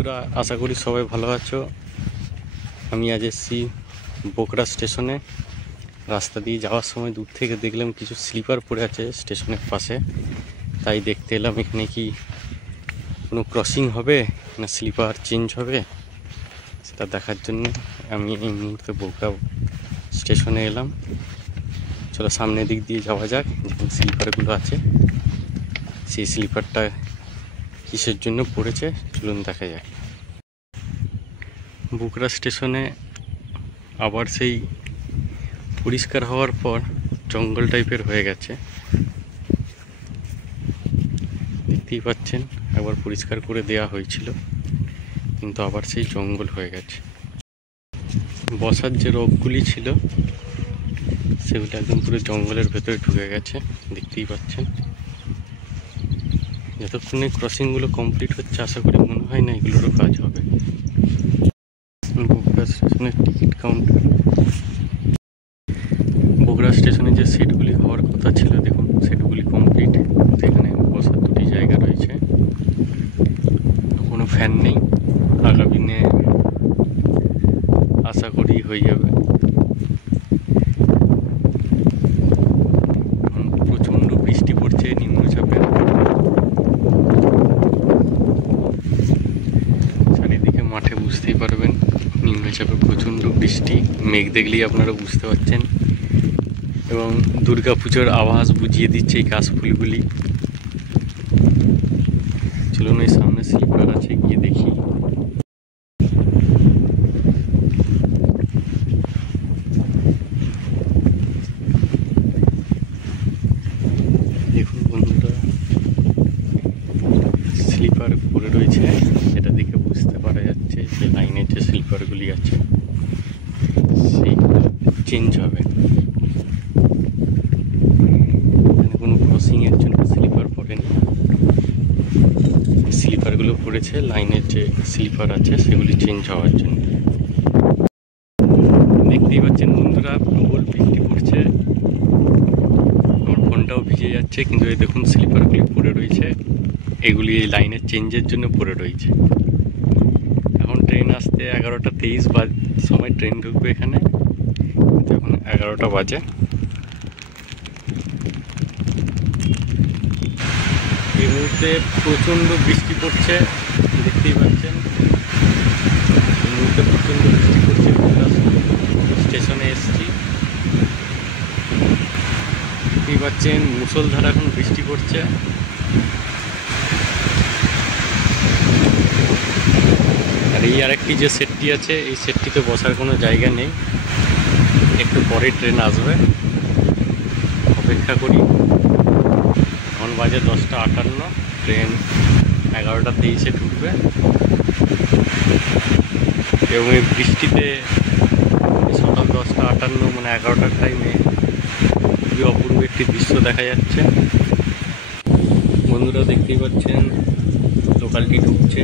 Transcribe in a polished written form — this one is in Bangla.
বন্ধুরা, আশা করি সবাই ভালো আছো। আমি আজ এসেছি বোকরা স্টেশনে। রাস্তা দিয়ে যাওয়ার সময় দূর থেকে দেখলাম কিছু স্লিপার পড়ে আছে স্টেশনের পাশে, তাই দেখতে এলাম এখানে কি কোনো ক্রসিং হবে না স্লিপার চেঞ্জ হবে সেটা দেখার জন্য আমি এই মুহূর্তে বোকরা স্টেশনে এলাম। চলো সামনের দিক দিয়ে যাওয়া যাক, যেখানে স্লিপারগুলো আছে সেই স্লিপারটা কিসের জন্য পড়েছে চলুন দেখা যাক। বোকরা স্টেশনে আবার সেই পরিষ্কার হওয়ার পর জঙ্গল টাইপের হয়ে গেছে, দেখতেই পাচ্ছেন। একবার পরিষ্কার করে দেওয়া হয়েছিল কিন্তু আবার সেই জঙ্গল হয়ে গেছে। বসার যে রকগুলি ছিল সেগুলো একদম পুরো জঙ্গলের ভেতরে ঢুকে গেছে, দেখতেই পাচ্ছেন। যতক্ষণে ক্রসিংগুলো কমপ্লিট হচ্ছে আশা করি মনে হয় না এগুলোরও কাজ হবে। বোকরা স্টেশনের টিকিট কাউন্টার। বোকরা স্টেশনে যে সিটগুলি হওয়ার কথা ছিল দেখুন সিটগুলি কমপ্লিট। এখানে বসার দুটি জায়গা রয়েছে, কোনো ফ্যান নেই। আগামী দিনে আশা করি হয়ে যাবে। প্রচণ্ড বৃষ্টি পড়ছে নিম্নচাপে, চারিদিকে মাঠে বুঝতেই পারবেন নিম্নচাপে প্রচণ্ড বৃষ্টি। মেঘ দেখলেই আপনারা বুঝতে পারছেন এবং দুর্গাপুজোর আভাস বুঝিয়ে দিচ্ছে এই কাশফুলগুলি। চলুন এই সামনে স্লিপার আছে গিয়ে দেখি। দেখুন বন্ধুরা, স্লিপার পড়ে রয়েছে, এটা দেখে বুঝতে পারা যাচ্ছে যে লাইনের যে স্লিপারগুলি আছে সেইগুলো চেঞ্জ হবে। এখানে কোনো ক্রসিংয়ের জন্য স্লিপার পড়েনি, স্লিপারগুলো পড়েছে লাইনের যে স্লিপার আছে সেগুলি চেঞ্জ হওয়ার জন্য। দেখতেই পাচ্ছেন বন্ধুরা, প্রবল বৃষ্টি পড়ছে, আমার ফোনটাও ভিজে যাচ্ছে, কিন্তু এই দেখুন স্লিপারগুলি পড়ে রয়েছে, এগুলি এই লাইনের চেঞ্জের জন্য পড়ে রয়েছে। এখন ট্রেন আসতে 11:23 সময় ট্রেন ঢুকবে এখানে, এখন 11টা বাজে। এই মুহূর্তে প্রচণ্ড বৃষ্টি পড়ছে, দেখতেই পাচ্ছেন। এই মুহূর্তে প্রচণ্ড বৃষ্টি পড়ছে, স্টেশনে এসেছি, দেখতেই পাচ্ছেন মুষলধারা এখন বৃষ্টি পড়ছে। আর এই আরেকটি যে সেটটি আছে এই সেটটিতে বসার কোনো জায়গা নেই, একটু পরে ট্রেন আসবে, অপেক্ষা করি। এখন বাজে 10:58, ট্রেন 11:23 ঢুকবে এবং এই বৃষ্টিতে সকাল 10:58 মানে 11টার টাইমে খুবই অপূর্ব একটি দৃশ্য দেখা যাচ্ছে। বন্ধুরা দেখতেই পাচ্ছেন লোকালটি ঢুকছে।